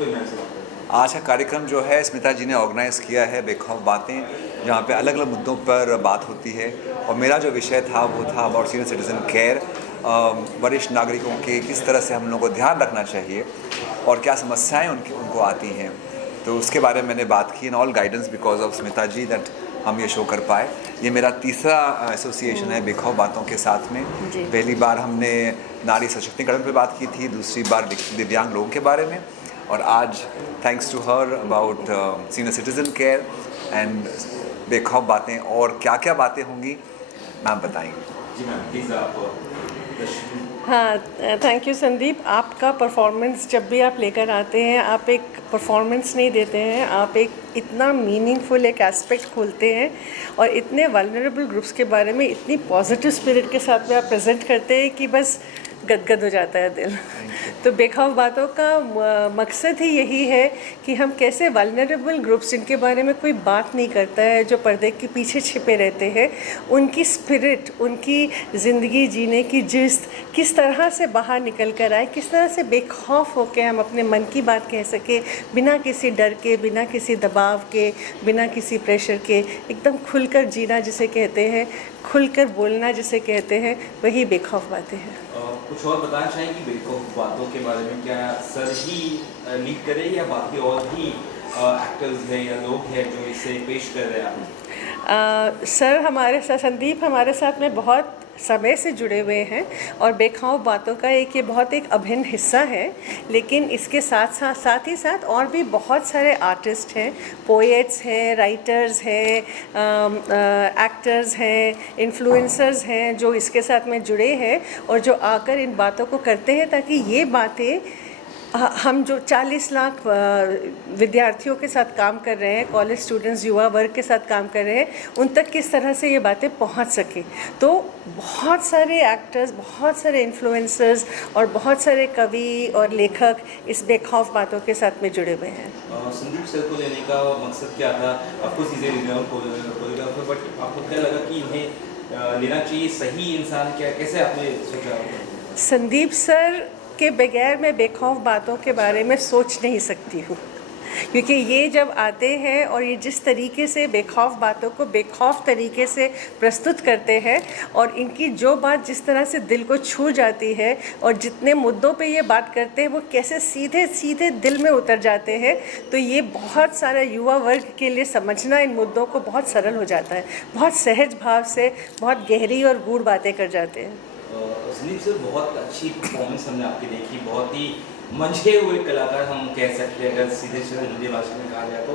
कोई मैम से बात करते हैं। आज का कार्यक्रम जो है स्मिता जी ने ऑर्गेनाइज़ किया है बेखौफ बातें, जहाँ पे अलग अलग मुद्दों पर बात होती है। और मेरा जो विषय था वो था अबाउट सीनियर सिटीज़न केयर, वरिष्ठ नागरिकों के किस तरह से हम लोगों को ध्यान रखना चाहिए और क्या समस्याएं उनको आती हैं। तो उसके बारे में मैंने बात की, in all guidance because of Smita ji that हम ये शो कर पाए। ये मेरा तीसरा एसोसिएशन है बेखौफ बातों के साथ में। पहली बार हमने नारी सशक्तिकरण पे बात की थी, दूसरी बार दिव्यांग लोगों के बारे में, और आज thanks to her about senior citizen care and बेखौफ बातें। और क्या क्या बातें होंगी मैम बताएंगे। जी मैम प्लीज़ आप हाँ, थैंक यू संदीप। आपका परफॉर्मेंस जब भी आप लेकर आते हैं, आप एक परफॉर्मेंस नहीं देते हैं, आप एक इतना मीनिंगफुल एक एस्पेक्ट खोलते हैं और इतने वल्नरेबल ग्रुप्स के बारे में इतनी पॉजिटिव स्पिरिट के साथ में आप प्रेजेंट करते हैं कि बस गदगद हो जाता है दिल। तो बेखौफ बातों का मकसद ही यही है कि हम कैसे वल्नरेबल ग्रुप्स जिनके बारे में कोई बात नहीं करता है, जो पर्दे के पीछे छिपे रहते हैं, उनकी स्पिरिट, उनकी ज़िंदगी जीने की जिस्त किस तरह से बाहर निकल कर आए, किस तरह से बेखौफ होकर हम अपने मन की बात कह सके, बिना किसी डर के, बिना किसी दबाव के, बिना किसी प्रेशर के, एकदम खुलकर जीना जिसे कहते हैं, खुलकर बोलना जिसे कहते हैं, वही बेखौफ बातें हैं। कुछ और बताना चाहेंगे बेखौफ बातों के बारे में? क्या सर ही लीड करें या बाकी और भी एक्टर्स हैं या लोग हैं जो इसे पेश कर रहे हैं? सर हमारे साथ, संदीप हमारे साथ में बहुत समय से जुड़े हुए हैं और बेखौफ बातों का एक एक अभिन्न हिस्सा है। लेकिन इसके साथ ही साथ और भी बहुत सारे आर्टिस्ट हैं, पोएट्स हैं, राइटर्स हैं, एक्टर्स हैं, इन्फ्लुएंसर्स हैं जो इसके साथ में जुड़े हैं और जो आकर इन बातों को करते हैं ताकि ये बातें हम जो 40 लाख विद्यार्थियों के साथ काम कर रहे हैं, कॉलेज स्टूडेंट्स, युवा वर्ग के साथ काम कर रहे हैं, उन तक किस तरह से ये बातें पहुंच सके। तो बहुत सारे एक्टर्स, बहुत सारे इन्फ्लुएंसर्स और बहुत सारे कवि और लेखक इस बेखौफ बातों के साथ में जुड़े हुए हैं। संदीप सर को लेने का मकसद क्या था? आपको चीज़ें बट आपको क्या लगा कि इन्हें लेना चाहिए? सही इंसान क्या, कैसे आपने सोचा? संदीप सर के बगैर मैं बेखौफ बातों के बारे में सोच नहीं सकती हूँ, क्योंकि ये जब आते हैं और ये जिस तरीके से बेखौफ बातों को बेखौफ तरीके से प्रस्तुत करते हैं और इनकी जो बात जिस तरह से दिल को छू जाती है और जितने मुद्दों पे ये बात करते हैं वो कैसे सीधे सीधे दिल में उतर जाते हैं, तो ये बहुत सारा युवा वर्ग के लिए समझना इन मुद्दों को बहुत सरल हो जाता है। बहुत सहज भाव से बहुत गहरी और गूढ़ बातें कर जाते हैं। संदीप सर बहुत अच्छी परफॉर्मेंस हमने आपकी देखी, बहुत ही मंझे हुए कलाकार हम कह सकते हैं अगर सीधे सीधे हिंदी भाषा में कहा जाए तो।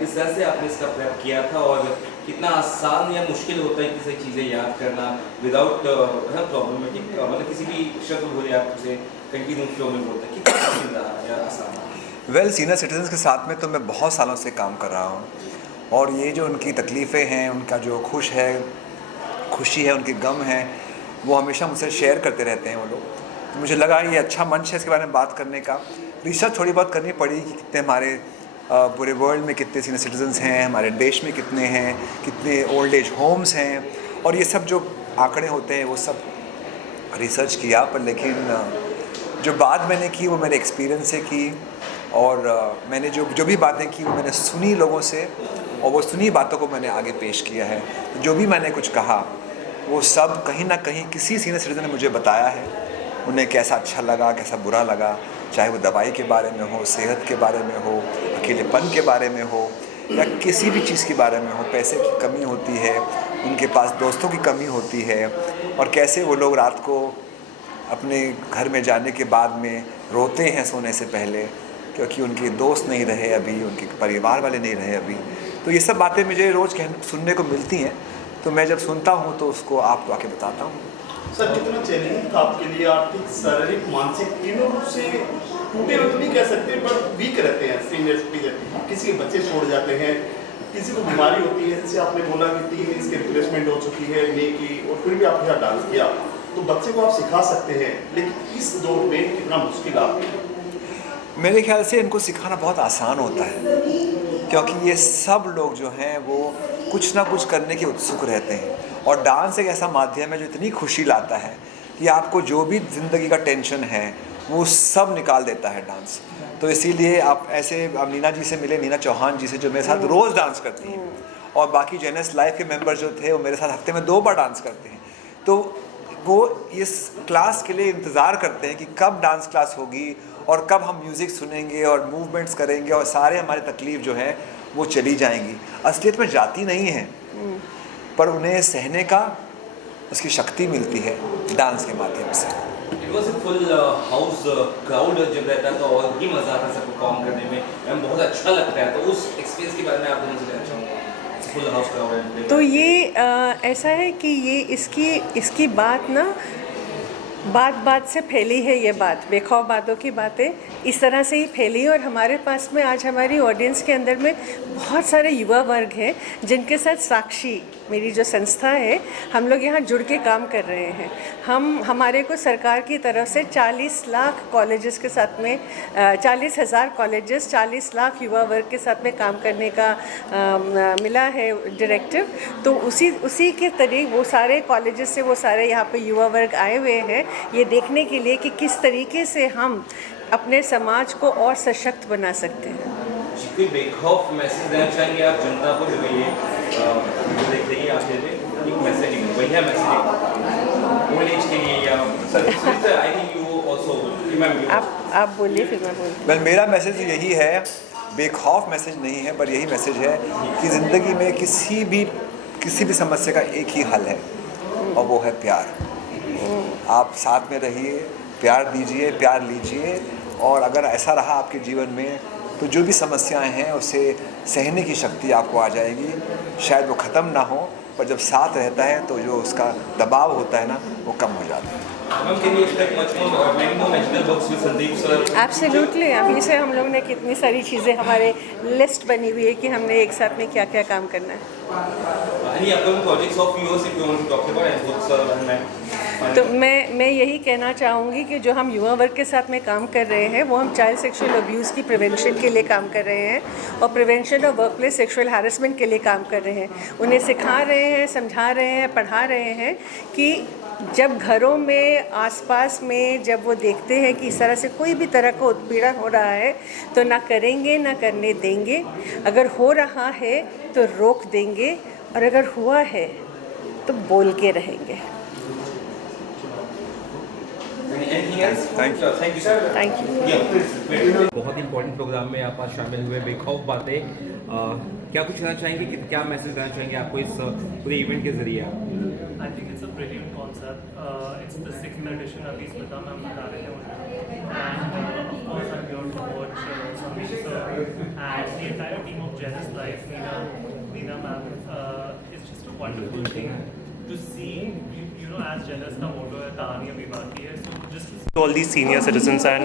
किस तरह से आपने इसका प्रयास किया था और कितना आसान या मुश्किल होता है किसी चीज़ें याद करना विदाउट प्रॉब्लमेटिक, मतलब किसी भी शब्द बोले आप उसे कंटिन्यू फ्लो में बोलते हैं, कितना मुश्किल रहा या आसान? वेल, सीनियर सिटीजन्स के साथ में तो मैं बहुत सालों से काम कर रहा हूँ और ये जो उनकी तकलीफ़ें हैं, उनका जो खुशी है, उनके गम हैं, वो हमेशा मुझसे शेयर करते रहते हैं वो लोग। तो मुझे लगा ये अच्छा मंच है इसके बारे में बात करने का। रिसर्च थोड़ी बहुत करनी पड़ी कि कितने हमारे पूरे वर्ल्ड में कितने सीनियर सिटीजन्स हैं, हमारे देश में कितने हैं, कितने ओल्ड एज होम्स हैं, और ये सब जो आंकड़े होते हैं वो सब रिसर्च किया। पर लेकिन जो बात मैंने की वो मेरे एक्सपीरियंस से की और मैंने जो भी बातें की वो मैंने सुनी लोगों से और वो सुनी बातों को मैंने आगे पेश किया है। जो भी मैंने कुछ कहा वो सब कहीं ना कहीं किसी सीनियर सिटीजन ने मुझे बताया है, उन्हें कैसा अच्छा लगा, कैसा बुरा लगा, चाहे वो दवाई के बारे में हो, सेहत के बारे में हो, अकेलेपन के बारे में हो या किसी भी चीज़ के बारे में हो। पैसे की कमी होती है, उनके पास दोस्तों की कमी होती है और कैसे वो लोग रात को अपने घर में जाने के बाद में रोते हैं सोने से पहले क्योंकि उनके दोस्त नहीं रहे अभी, उनके परिवार वाले नहीं रहे अभी। तो ये सब बातें मुझे रोज़ सुनने को मिलती हैं, तो मैं जब सुनता हूँ तो उसको आपको आके बताता हूँ। सर कितना चैलेंजिंग था आपके लिए? आर्थिक, शारीरिक, मानसिक तीनों रूप से टूटे हुए तो नहीं कह सकते पर वीक रहते हैं सीनियर सिटीजन। किसी के बच्चे छोड़ जाते हैं, किसी को बीमारी होती है, जैसे आपने बोला कि 3 इसके रिप्लेसमेंट हो चुकी है नी की, और फिर भी आपके साथ डांस किया। तो बच्चे को आप सिखा सकते हैं, लेकिन इस दौर में कितना मुश्किल आपके? मेरे ख्याल से इनको सिखाना बहुत आसान होता है क्योंकि ये सब लोग जो हैं वो कुछ ना कुछ करने के उत्सुक रहते हैं और डांस एक ऐसा माध्यम है जो इतनी खुशी लाता है कि आपको जो भी ज़िंदगी का टेंशन है वो सब निकाल देता है डांस। तो इसीलिए आप ऐसे, अब नीना जी से मिले, नीना चौहान जी से, जो मेरे साथ रोज़ डांस करती हैं, और बाकी जेनस लाइफ के मेंबर जो थे वो मेरे साथ हफ्ते में 2 बार डांस करते हैं। तो वो इस क्लास के लिए इंतज़ार करते हैं कि कब डांस क्लास होगी और कब हम म्यूज़िक सुनेंगे और मूवमेंट्स करेंगे और सारे हमारी तकलीफ़ जो है वो चली जाएंगी। असलियत में जाती नहीं है, पर उन्हें सहने का उसकी शक्ति मिलती है डांस के माध्यम से। It was a full house crowd जब रहता तो और भी मज़ा आता सब परफॉर्म करने में, मैम बहुत अच्छा लगता है। तो उस एक्सपीरियंस के बारे में आप दोनों से कहना चाहूँगा। फुल हाउस क्राउड तो ये ऐसा है कि ये इसकी बात ना बात से फैली है। ये बात बेखौफ बातों की बातें इस तरह से ही फैली, और हमारे पास में आज हमारी ऑडियंस के अंदर में बहुत सारे युवा वर्ग हैं जिनके साथ साक्षी मेरी जो संस्था है, हम लोग यहाँ जुड़ के काम कर रहे हैं। हमारे को सरकार की तरफ से 40 लाख कॉलेजेस के साथ में 40,000 कॉलेजेस 40 लाख युवा वर्ग के साथ में काम करने का मिला है डायरेक्टिव। तो उसी के तरीके वो सारे कॉलेजेस से वो सारे यहाँ पे युवा वर्ग आए हुए हैं ये देखने के लिए कि किस तरीके से हम अपने समाज को और सशक्त बना सकते हैं। कोई बेखौफ मैसेज देना चाहेंगे आप जनता को, जो ये देख रही है आप एक मैसेज, बढ़िया मैसेज ओल्ड एज के लिए, या sir I think you also आप बोलिए फिर मैं बोलूँ। वेल, मेरा मैसेज यही है, बेखौफ मैसेज नहीं है, पर यही मैसेज है कि ज़िंदगी में किसी भी समस्या का एक ही हल है, और वो है प्यार। आप साथ में रहिए, प्यार दीजिए, प्यार लीजिए, और अगर ऐसा रहा आपके जीवन में तो जो भी समस्याएं हैं उसे सहने की शक्ति आपको आ जाएगी। शायद वो ख़त्म ना हो, पर जब साथ रहता है तो जो उसका दबाव होता है ना वो कम हो जाता है। एब्सोल्युटली, अभी से हम लोग ने कितनी सारी चीज़ें, हमारे लिस्ट बनी हुई है कि हमने एक साथ में क्या क्या काम करना है। तो मैं यही कहना चाहूँगी कि जो हम युवा वर्ग के साथ में काम कर रहे हैं वो हम चाइल्ड सेक्सुअल अब्यूज़ की प्रिवेंशन के लिए काम कर रहे हैं, और prevention of work place sexual harassment के लिए काम कर रहे हैं। उन्हें सिखा रहे हैं, समझा रहे हैं, पढ़ा रहे हैं कि जब घरों में आसपास में जब वो देखते हैं कि इस तरह से कोई भी तरह का उत्पीड़न हो रहा है तो ना करेंगे ना करने देंगे। अगर हो रहा है तो रोक देंगे, और अगर हुआ है तो बोल के रहेंगे। Thank you sir. Thank you. बहुत इंपॉर्टेंट प्रोग्राम में आप आज शामिल हुए, बेखौफ बातें, क्या कुछ कहना चाहेंगे कि क्या मैसेज देना चाहेंगे आपको इस पूरे इवेंट के जरिए आप? I think it's a brilliant concept. It's the 6th edition अभी स्मिता मैम बता रहे थे, and of course I'm here to watch Sameer sir and the entire team of Genesis Life, Neena ma'am. It's just a wonderful thing to see, you know, as Genesis का motto है कहानी अभी बाकी है, so just to see all these senior citizens and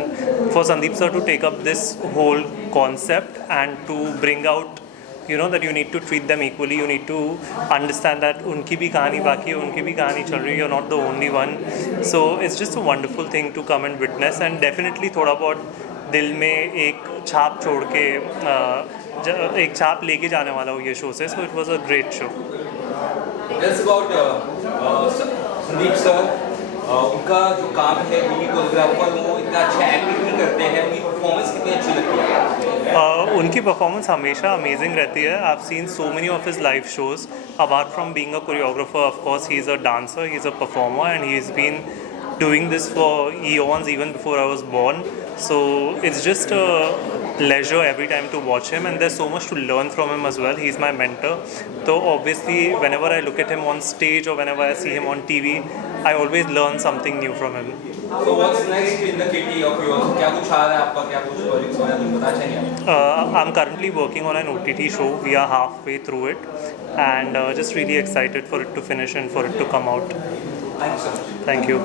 for Sandeep sir to take up this whole concept and to bring out, you know, that you need to treat them equally, you need to understand that उनकी भी कहानी बाकी है, उनकी भी कहानी चल रही है, you're not the only one. So it's just a wonderful thing to come and witness, and definitely थोड़ा बहुत दिल में एक छाप छोड़ के एक छाप लेके जाने वाला हूँ ये शो से. So it was a great show. That's about Sandeep sir, उनका जो काम है वीडियो कोरियोग्राफर, वो इतना अच्छा एक्टिंग भी करते हैं, उनकी परफॉर्मेंस कितनी अच्छी लगती है? उनकी परफॉर्मेंस हमेशा अमेजिंग रहती है. I have seen so many of his live shows. Apart from being a choreographer, of course he is a dancer, he is a performer, and he is been doing this for eons, even before I was born. So it's just a pleasure every time to watch him, and there's so much to learn from him as well. He's my mentor. So obviously whenever I look at him on stage or whenever I see him on TV, I always learn something new from him. So what's next in the kitty of yours? क्या कुछ आ रहा है आपका, क्या कुछ projects वगैरह कुछ बता चाहेंगे? I'm currently working on an OTT show. We are halfway through it, and just really excited for it to finish and for it to come out. Thank you so much. Thank you.